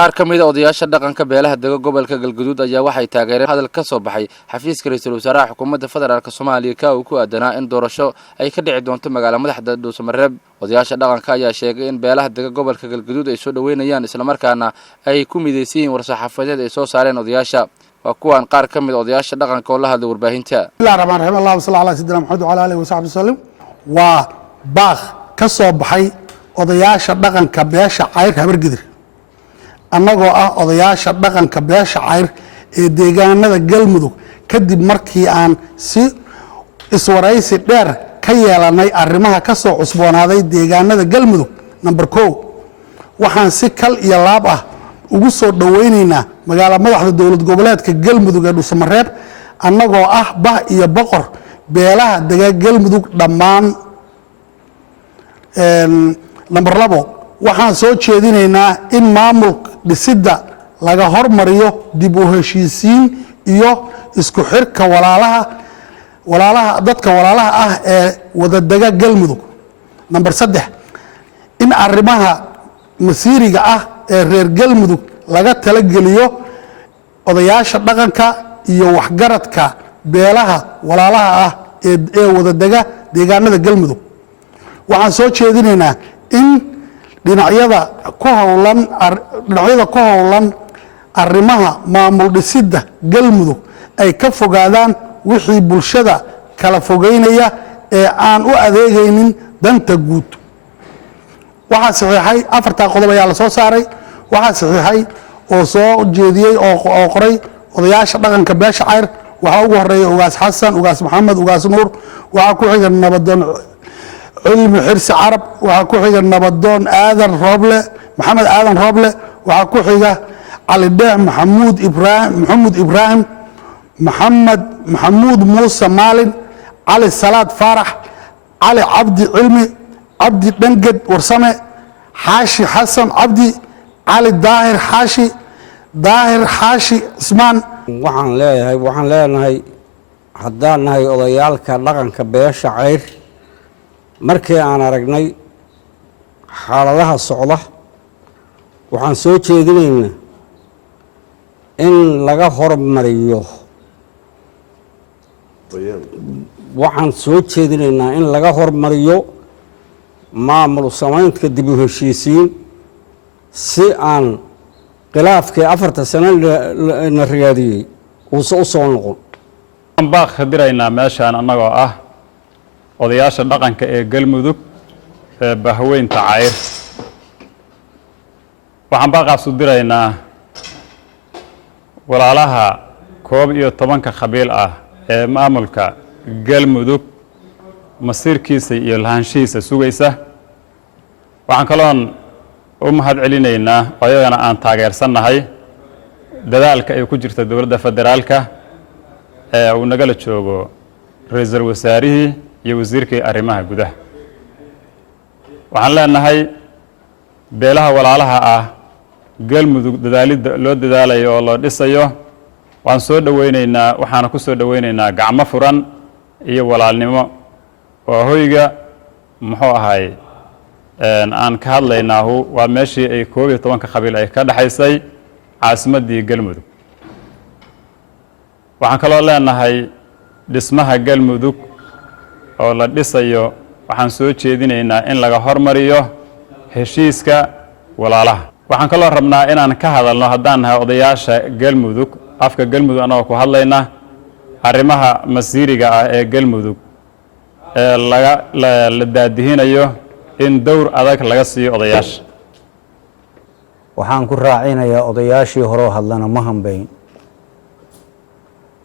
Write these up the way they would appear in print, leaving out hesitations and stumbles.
qaar ka mid ah odayaasha dhaqanka beelaha dega gobolka Galgaduud ayaa waxay taageereen hadal ka soo baxay xafiiska ra'iisul wasaaraha xukuumadda federaalka Soomaaliya ka uu ku aadanaa in doorasho ay ka dhici doonto magaalada madaxda Dhuusamareeb. odayaasha dhaqanka ayaa sheegay in beelaha dega gobolka Galgaduud ay soo dhaweynayaan isla markaana ay ku mideysiin war-saxaafadeed ay soo saareen odayaasha. waa kuwan qaar ka mid odayaasha dhaqanka oo la hadlay warbaahinta. Bismillahirrahmanirrahim. Sallallahu alayhi Muhammad wa alihi wa sahbihi sallam. waa baaq ka soo baxay odayaasha dhaqanka beesha Cayr Habargidir annagoo ah odayaasha dhaqanka beesha Cayr ee deegaanada Galmudug kadib markii aan si iswaraysi dheer ka yeelanay arrimaha ka soo cusboonaaday deegaanada Galmudug. number 1 waxaan si kal iyo laab ah ugu soo dhaweynaynaa magaalada madaxda dowlad goboleedka Galmudug ee Dhuusamareeb annagoo ah bah iyo boqor beelaha dega Galmudug dhammaan. number 2 waxaan soo jeedinaynaa in maamulka dhisidda laga hormariyo dib u heshiisiin iyo isku xirka dadka walaalaha ah ee wadadega Galmudug. number 3 in arrimaha masiiriga ah ee reer Galmudug laga talageliyo odayaasha dhaqanka iyo waxgaradka beelaha walaalaha ah ee wadadega deegaanada Galmudug. waxaan soo jeedinaynaa in dhinacyada ku howlan arrimaha maamul dhisidda Galmudug ay ka fogaadaan wixii bulshada kala fogeynaya ee aan u adeegaynin danta guud. waxaa saxiixay afarta qodob ayaa la soo saaray. waxaa saxiixay oo soo jeediyay oo qoray odayaasha dhaqanka beesha Cayr. waxaa ugu horeeya ugaas Xasan, ugaas Maxamed, ugaas Nuur. waxaa ku xiga nabadoon علم حرس عرب وحكوحية نبضون آذن روبلة محمد آذن روبلة وحكوحية علي الداع محمود إبراهيم محمود موسى مالن علي الصلاة فرح علي عبدي علمي عبدي بنجد ورسمة حاشي حسن عبدي علي داهر حاشي عثمان. waxaan leeyahay haddaan nahay odayaalka dhaqanka beesha Cayr markii aan aragnay xaaladaha socda waxaan soo jeedinaynaa in laga hormariyo maamul samaynta dib u heshiisiin si aan khilaafkii 4 sano la riyaadiyay uu soo noqon. aan baaq khadiraynaa meeshaan annagoo ah odayaasha dhaqanka ee Galmudug ee bahweynta Cayr. waxaan baaqaas u diraynaa walaalaha 11 qabiil ah ee maamulka Galmudug masiirkiisa iyo lahaanshihiisa sugaysa. waxaan kaloon u mahad celinaynaa ayagana aan taageersanahay dadaalka ay ku jirta dowladda federaalka ee uu nagala joogo ra'iisul wasaarihii iyo wasiirkii arrimaha gudaha. waxaan leenahay beelaha walaalaha ah Galmudug dadaalida loo dadaalayo oo loo dhisayo waan soo dhaweynaynaa. waxaana ku soo dhaweynaynaa gacmo furan iyo walaalnimo oo hoyga muxuu ahay aan ka hadlaynaa waa meeshii ay 11 qabiil ay ka dhaxaysay caasimadii Galmudug. waxaan kaloo leenahay dhismaha Galmudug oo la dhisayo waxaan soo jeedinaynaa in laga hormariyo heshiiska walaalaha. waxaan kaloo rabnaa inaan ka hadalno haddaan nahay odayaasha Galmudug afka Galmudug anagoo ku hadlayna arrimaha masiiriga ah ee Galmudug ee la daadihinayo in dowr adag laga siiyo odayaasha. waxaan ku raacinayaa odayaashii hore oo hadlana ma hambayn.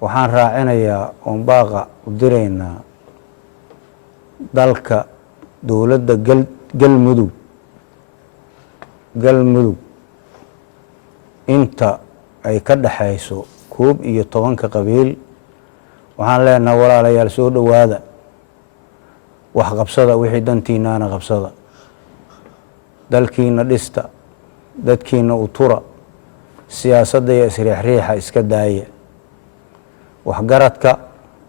waxaan raacinayaa oon baaqa u diraynaa dalka dowladda Galmudug inta ay ka dhaxayso 11 qabiil. waxaan leenahay walaalayaal soo dhawaada wax qabsada wixii dantiinaana qabsada dalkiina dhista dadkiina u tura siyaasadda iyo isriixriixa iska daaya waxgaradka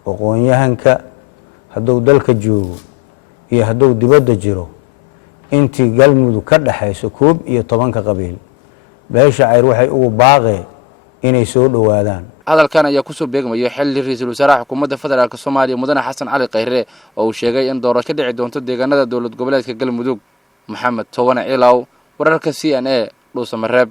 aqoon-yahanka hadduu dalka joogo iyo hadduu dibadda jiro intii Galmudug ka dhaxayso 11 qabiil beesha cayr waxay ugu baaqeen inay soo dhowaadaan. hadalkan ayaa kusoo beegmaya xilli ra'iisul wasaaraha xukuumadda federaalka Soomaaliya mudane Xasan Cali Khayre oo uu sheegay in doorasho ka dhici doonto deegaanada dowlad goboleedka Galmudug. Maxamed Towane Cilaw, wararka CNA, Dhuusamareeb.